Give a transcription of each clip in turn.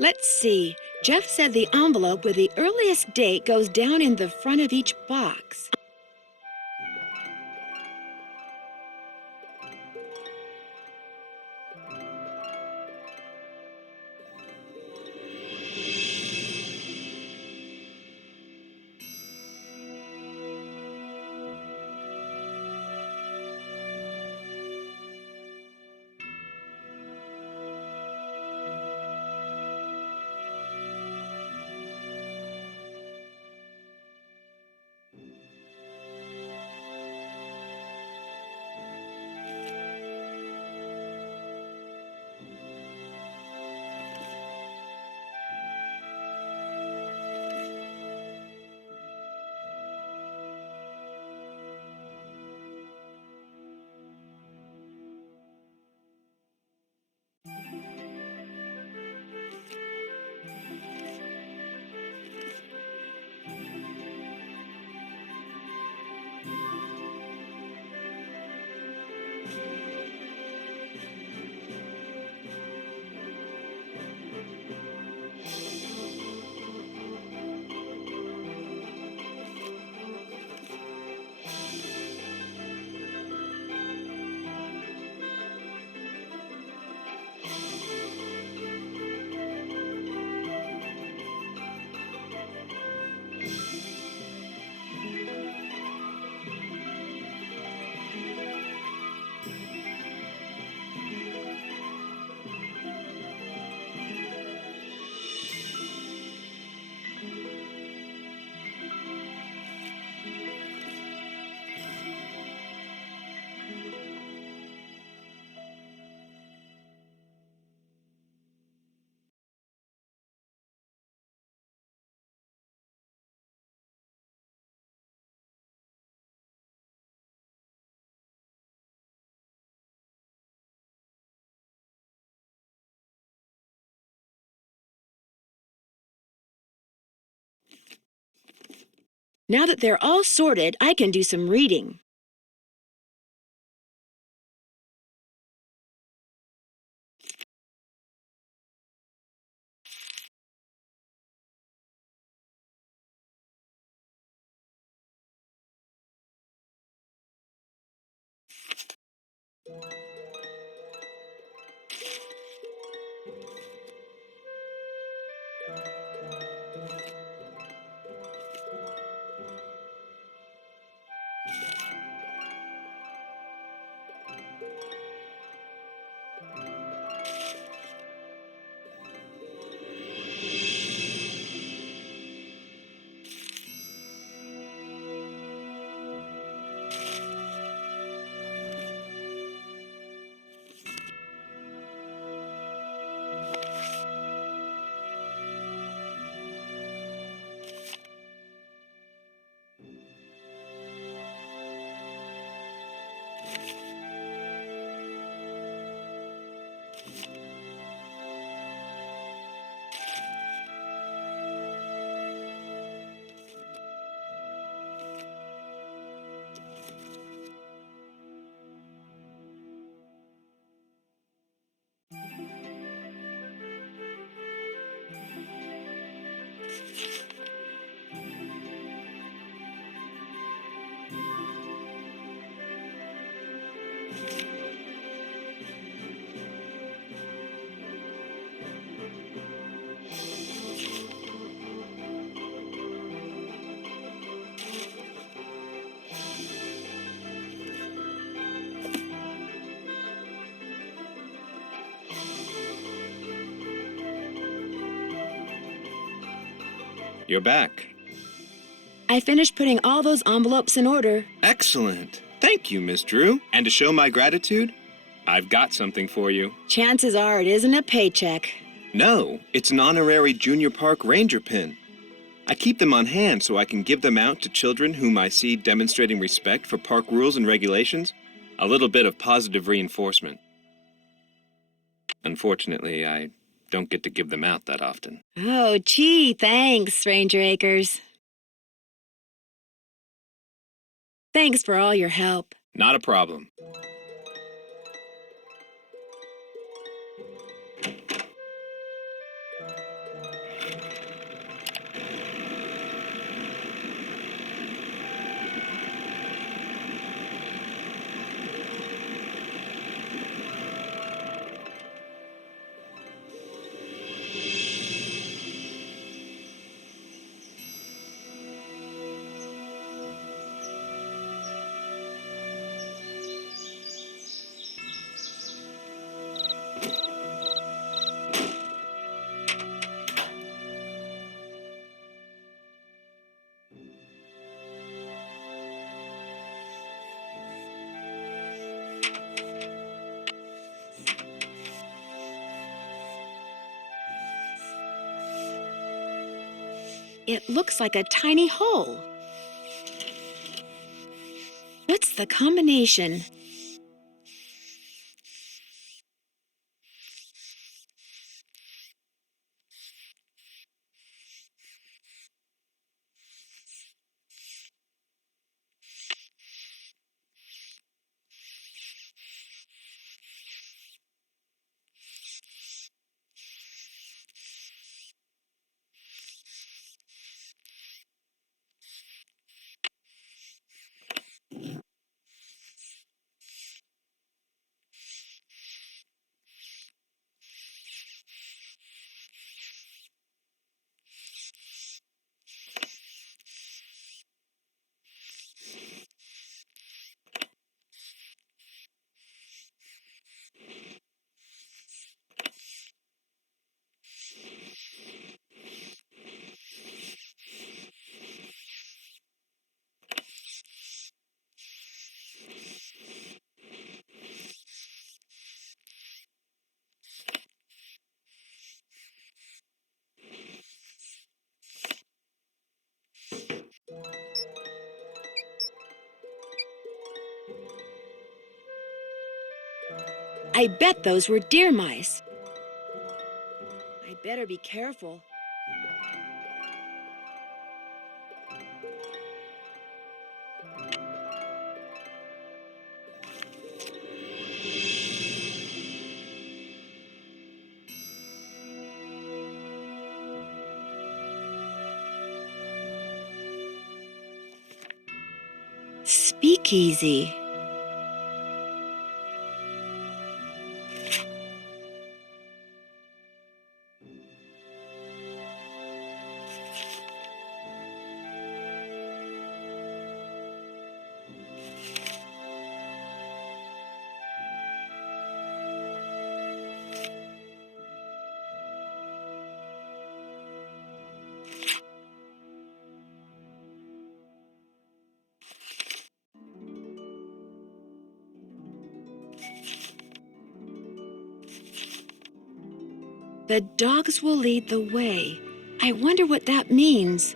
Let's see. Jeff said the envelope with the earliest date goes down in the front of each box. Now that they're all sorted, I can do some reading. You're back. I finished putting all those envelopes in order. Excellent. Thank you, Miss Drew. And to show my gratitude, I've got something for you. Chances are it isn't a paycheck. No, it's an honorary Junior Park Ranger pin. I keep them on hand so I can give them out to children whom I see demonstrating respect for park rules and regulations. A little bit of positive reinforcement. Unfortunately, I don't get to give them out that often. Oh, gee, thanks, Ranger Acres. Thanks for all your help. Not a problem. It looks like a tiny hole. What's the combination? I bet those were deer mice. I'd better be careful. Speakeasy. The dogs will lead the way. I wonder what that means.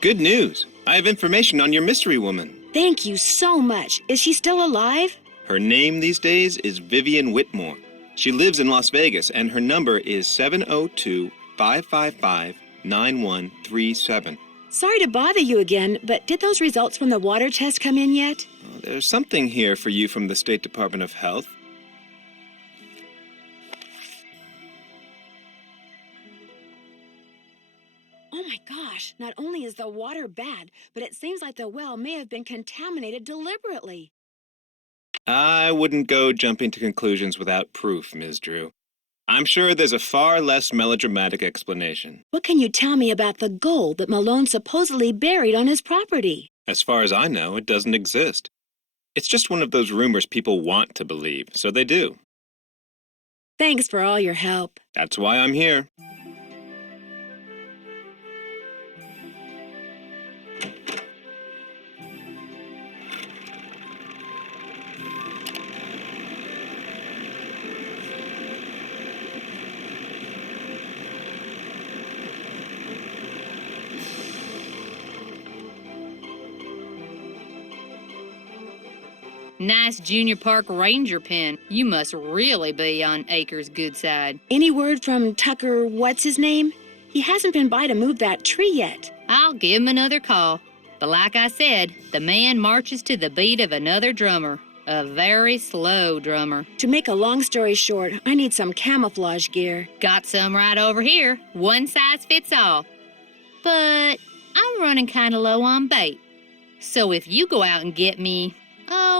Good news! I have information on your mystery woman. Thank you so much. Is she still alive? Her name these days is Vivian Whitmore. She lives in Las Vegas, and her number is 702-555-9137. Sorry to bother you again, but did those results from the water test come in yet? There's something here for you from the State Department of Health. Oh my gosh, not only is the water bad, but it seems like the well may have been contaminated deliberately. I wouldn't go jumping to conclusions without proof, Ms. Drew. I'm sure there's a far less melodramatic explanation. What can you tell me about the gold that Malone supposedly buried on his property? As far as I know, it doesn't exist. It's just one of those rumors people want to believe, so they do. Thanks for all your help. That's why I'm here. Nice Junior Park Ranger pin. You must really be on Acres' good side. Any word from Tucker, what's his name? He hasn't been by to move that tree yet. I'll give him another call. But like I said, the man marches to the beat of another drummer. A very slow drummer. To make a long story short, I need some camouflage gear. Got some right over here. One size fits all. But I'm running kind of low on bait. So if you go out and get me,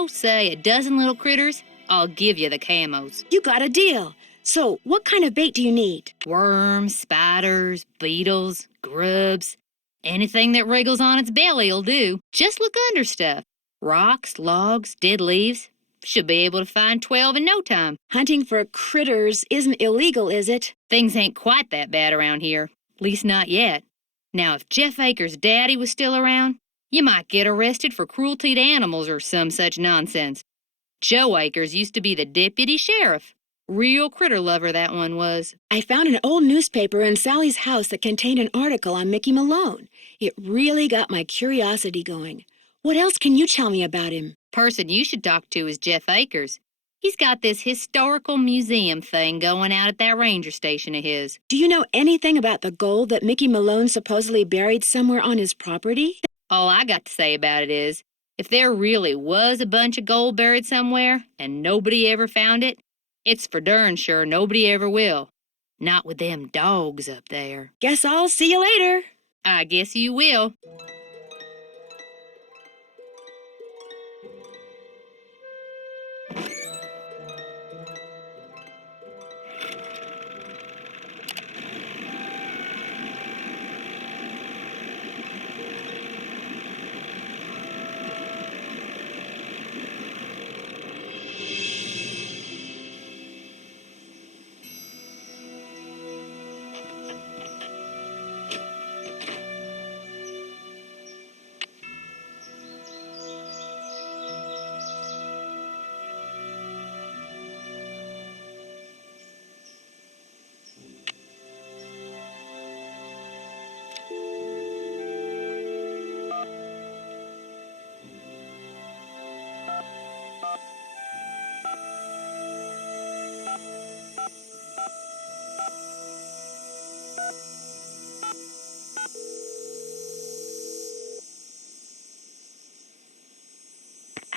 say a dozen little critters, I'll give you the camos. You got a deal. So what kind of bait do you need? Worms, spiders, beetles, grubs. Anything that wriggles on its belly'll do. Just look under stuff. Rocks, logs, dead leaves. Should be able to find 12 in no time. Hunting for critters isn't illegal, is it? Things ain't quite that bad around here. Least not yet. Now, if Jeff Acres' daddy was still around, you might get arrested for cruelty to animals or some such nonsense. Joe Acres used to be the deputy sheriff. Real critter lover, that one was. I found an old newspaper in Sally's house that contained an article on Mickey Malone. It really got my curiosity going. What else can you tell me about him? Person you should talk to is Jeff Acres. He's got this historical museum thing going out at that ranger station of his. Do you know anything about the gold that Mickey Malone supposedly buried somewhere on his property? All I got to say about it is, if there really was a bunch of gold buried somewhere and nobody ever found it, it's for darn sure nobody ever will. Not with them dogs up there. Guess I'll see you later. I guess you will.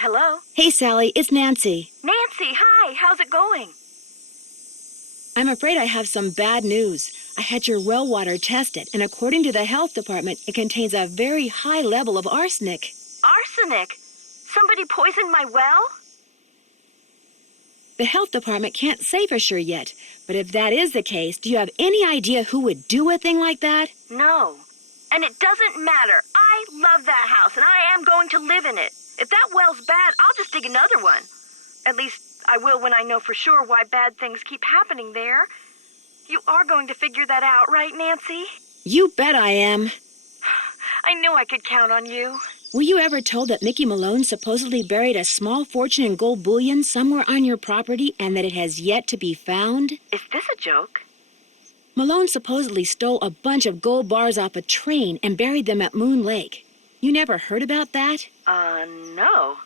Hello? Hey, Sally, it's Nancy. Nancy, hi. How's it going? I'm afraid I have some bad news. I had your well water tested, and according to the health department, it contains a very high level of arsenic. Arsenic? Somebody poisoned my well? The health department can't say for sure yet, but if that is the case, do you have any idea who would do a thing like that? No. And it doesn't matter. I love that house, and I am going to live in it. If that well's bad, I'll just dig another one. At least I will when I know for sure why bad things keep happening there. You are going to figure that out, right, Nancy? You bet I am. I knew I could count on you. Were you ever told that Mickey Malone supposedly buried a small fortune in gold bullion somewhere on your property and that it has yet to be found? Is this a joke? Malone supposedly stole a bunch of gold bars off a train and buried them at Moon Lake. You never heard about that? No.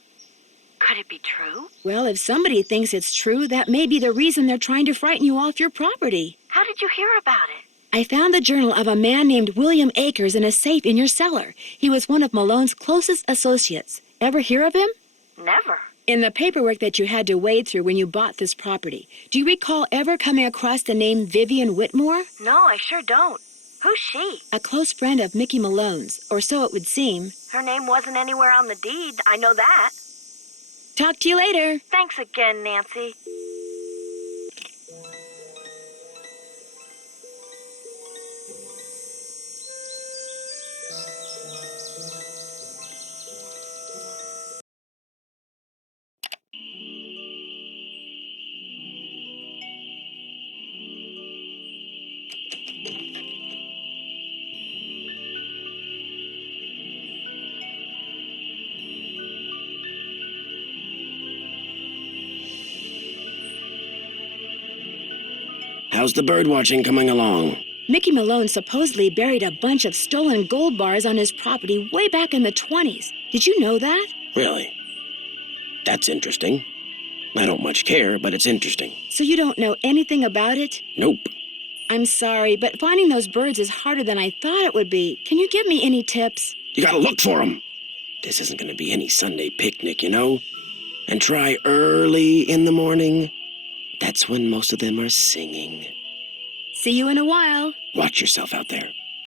Could it be true? Well, if somebody thinks it's true, that may be the reason they're trying to frighten you off your property. How did you hear about it? I found the journal of a man named William Acres in a safe in your cellar. He was one of Malone's closest associates. Ever hear of him? Never. In the paperwork that you had to wade through when you bought this property, do you recall ever coming across the name Vivian Whitmore? No, I sure don't. Who's she? A close friend of Mickey Malone's, or so it would seem. Her name wasn't anywhere on the deed. I know that. Talk to you later. Thanks again, Nancy. How's the bird watching coming along? Mickey Malone supposedly buried a bunch of stolen gold bars on his property way back in the 20s. Did you know that? Really? That's interesting. I don't much care, but it's interesting. So you don't know anything about it? Nope. I'm sorry, but finding those birds is harder than I thought it would be. Can you give me any tips? You gotta look for them. This isn't gonna be any Sunday picnic, you know? And try early in the morning. That's when most of them are singing. See you in a while. Watch yourself out there.